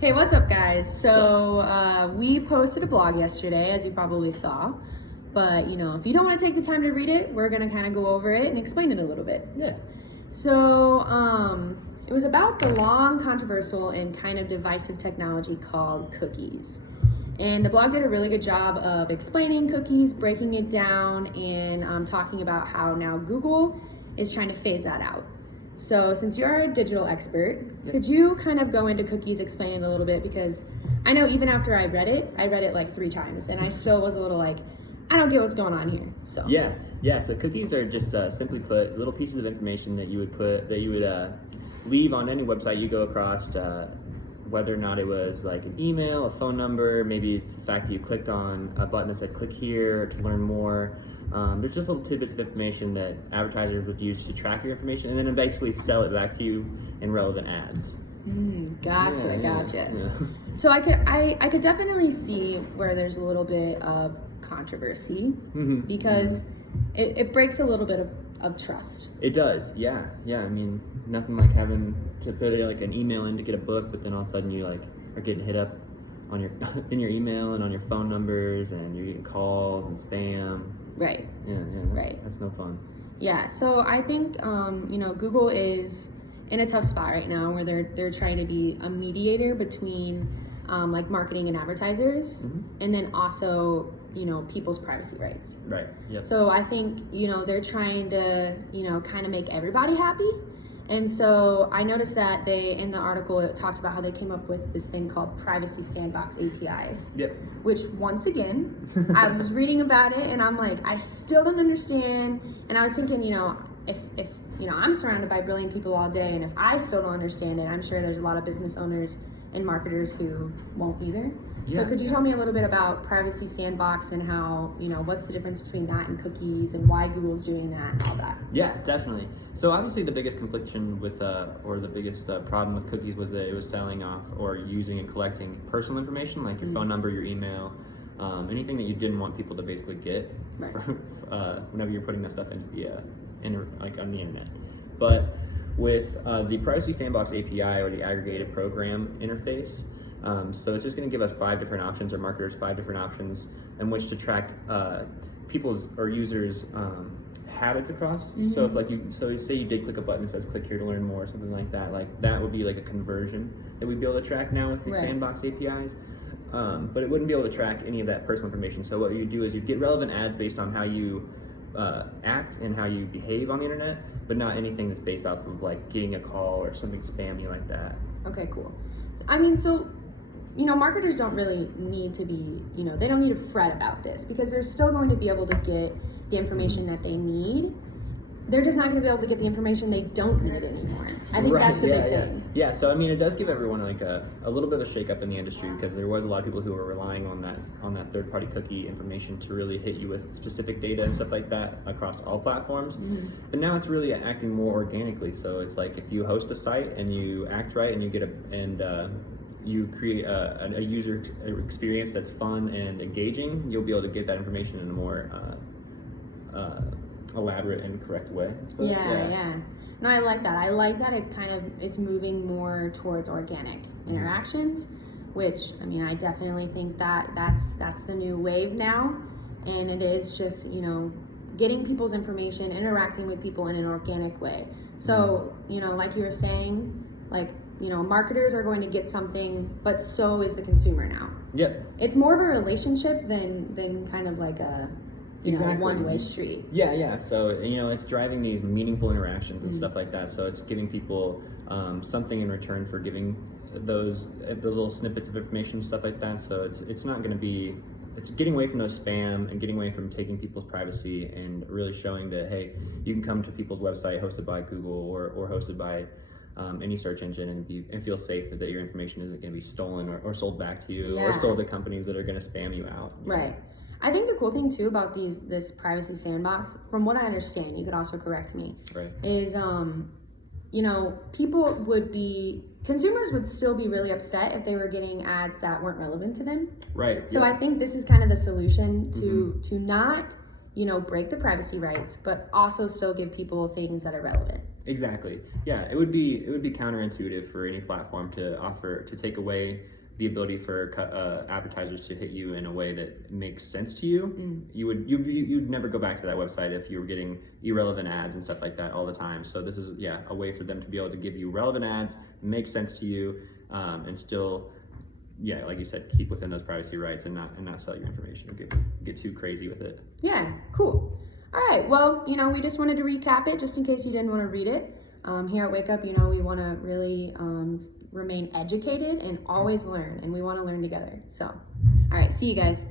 Hey, what's up, guys? So we posted a blog yesterday, as you probably saw. But, if you don't want to take the time to read it, we're going to kind of go over it and explain it a little bit. Yeah. So it was about the long, controversial, and kind of divisive technology called cookies. And the blog did a really good job of explaining cookies, breaking it down, and talking about how now Google is trying to phase that out. So since you're a digital expert, could you kind of go into cookies, explain it a little bit? Because I know even after I read it like 3 times, and I still was a little like, I don't get what's going on here. So yeah. So cookies are just simply put little pieces of information that you would leave on any website you go across. Whether or not it was like an email, a phone number, maybe it's the fact that you clicked on a button that said click here to learn more. There's just little tidbits of information that advertisers would use to track your information and then basically sell it back to you in relevant ads. Gotcha. Yeah. So I could definitely see where there's a little bit of controversy because it breaks a little bit of trust. It does, yeah. I mean, nothing like having to put like an email in to get a book, but then all of a sudden you like are getting hit up on your in your email and on your phone numbers, and you're getting calls and spam. Right. Yeah. That's no fun. Yeah. So I think Google is in a tough spot right now where they're trying to be a mediator between like marketing and advertisers, and then also people's privacy rights. Right. Yep. So I think they're trying to kind of make everybody happy. And so I noticed that they, in the article, it talked about how they came up with this thing called privacy sandbox APIs. Yep. Which, once again, I was reading about it and I'm like, I still don't understand. And I was thinking, if I'm surrounded by brilliant people all day, and if I still don't understand it, I'm sure there's a lot of business owners and marketers who won't either. So could you tell me a little bit about privacy sandbox and how, what's the difference between that and cookies and why Google's doing that and all that? Yeah, definitely. So obviously the biggest confliction with, or the biggest problem with cookies was that it was selling off or using and collecting personal information like your phone number, your email, anything that you didn't want people to basically get whenever you're putting that stuff into the, on the internet. But with the Privacy Sandbox API or the aggregated program interface, so it's just going to give us 5 different options, or marketers 5 different options in which to track people's or users' habits across. So if say you did click a button that says click here to learn more, or something like that would be like a conversion that we'd be able to track now with the Sandbox APIs. But it wouldn't be able to track any of that personal information. So what you do is you get relevant ads based on how you act and how you behave on the internet, but not anything that's based off of like getting a call or something spammy like that. Okay, cool. I mean, so marketers don't really need to be, they don't need to fret about this because they're still going to be able to get the information that they need. They're just not going to be able to get the information they don't need anymore. I think that's the big thing. Yeah, so I mean, it does give everyone like a little bit of a shake up in the industry because there was a lot of people who were relying on that third-party cookie information to really hit you with specific data and stuff like that across all platforms. But now it's really acting more organically. So it's like if you host a site and you act right and you get you create a user experience that's fun and engaging, you'll be able to get that information in a more elaborate and correct way, I suppose. Yeah. No, I like that. I like that it's moving more towards organic interactions, which, I mean, I definitely think that's the new wave now. And it is just, getting people's information, interacting with people in an organic way. So, like you were saying, like, marketers are going to get something, but so is the consumer now. Yep. It's more of a relationship than kind of like a one-way street. Yeah. So it's driving these meaningful interactions and stuff like that. So it's giving people something in return for giving those little snippets of information and stuff like that. So it's not going to be. It's getting away from those spam and getting away from taking people's privacy and really showing that, hey, you can come to people's website hosted by Google or hosted by any search engine and feel safe that your information isn't going to be stolen or sold back to you or sold to companies that are going to spam you out. Right. I think the cool thing too about this privacy sandbox, from what I understand, you could also correct me, is consumers would still be really upset if they were getting ads that weren't relevant to them. Right. So I think this is kind of the solution to not break the privacy rights, but also still give people things that are relevant. Exactly. Yeah, it would be counterintuitive for any platform to take away the ability for advertisers to hit you in a way that makes sense to you. You'd never go back to that website if you were getting irrelevant ads and stuff like that all the time. So this is a way for them to be able to give you relevant ads, make sense to you, and still, like you said, keep within those privacy rights and not sell your information or get too crazy with it. Yeah, cool. All right, well, we just wanted to recap it just in case you didn't want to read it. Here at Wake Up, we want to really remain educated and always learn, and we want to learn together. So, all right, see you guys.